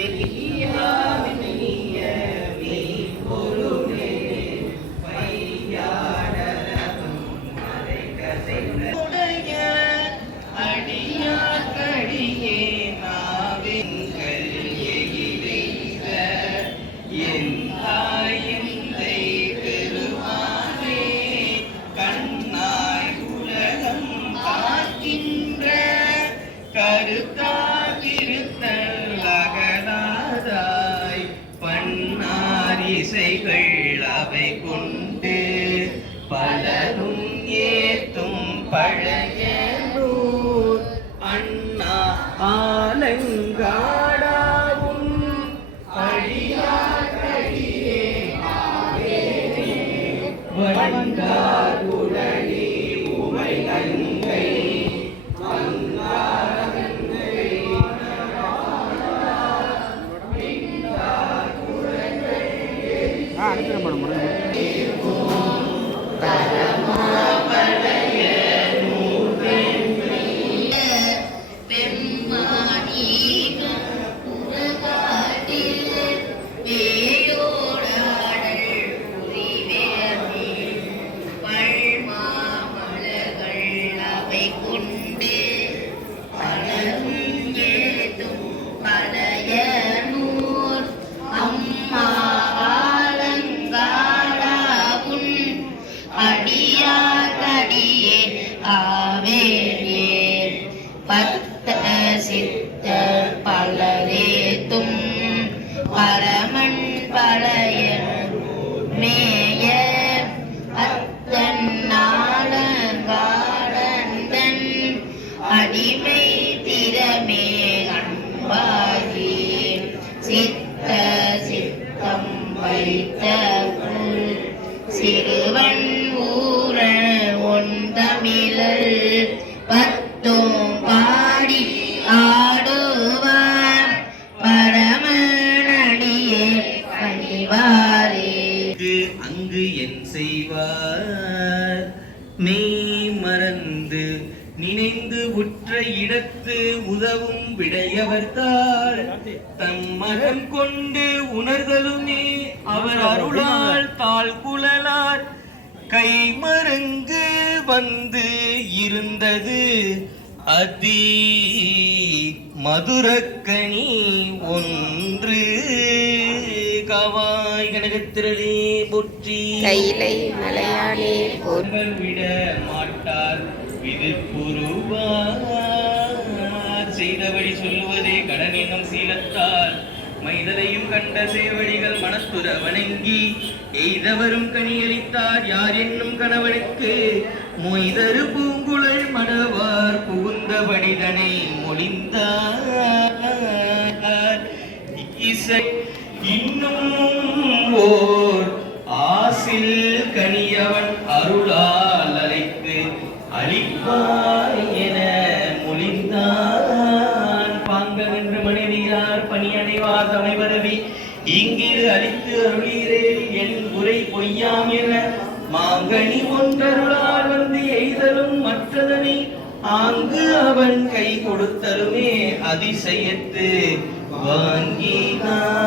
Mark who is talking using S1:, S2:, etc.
S1: Believe பண்ணார் அவை கொண்டு பலரும் ஏத்தும்
S2: பழ பெருமானி.
S3: அடியாகடியே ஆவேரே பத்த சித்தர் பலரேத்தும் பரமன் பழைய மேய அத்தன் நாளங்காடந்தன் அடிமை திறமே அன்பாகி சித்த சித்தம் வைத்த புல் பத்தும் பாடி ஆடுவார். பரமனடியே பணிவாரே.
S1: அங்கு என் செய்வார். மெய் மறந்து நினைந்து உற்ற இடத்து உதவும் விடையவர்தாள் தம் மரம் கொண்டு உணர்தலுமே அவர் அருளால் தாழ் குழலார் கைமருங்கு வந்து இருந்தது. அதி மதுரக்கனி ஒன்று. காவாய் கனகத்திரளே போற்றி.
S4: கைலை மலையாளே
S1: பொருள் விட மாட்டார் விதிப்புருவார் செய்தபடி சொல்லுவதே கடன் என்னும் சீலத்தால் மைதலையும் கண்ட சேவடிகள் மனத்துற வணங்கி எய்தவரும் கனியளித்தார். யார் என்னும் கணவனுக்கு மொய்தரு பூங்குழல் மணவார் புகுந்தபடிதனை மொழிந்தார். இசை இன்னும் ஓர் ஆசில் கனியவன் அருளால் அழைத்து அளிப்பார் என மொழிந்தான். பாங்கவென்று மனைவியார் பணியடைவார் தமை பரவி இங்கிரு அளித்து அருளீரே என் உரை பொய்யாம் என மாங்கனி ஒன்றருளால் செய்தலும் மற்றதனை ஆங்கு அவன் கை கொடுத்தலுமே அதிசயத்து வாங்கினான்.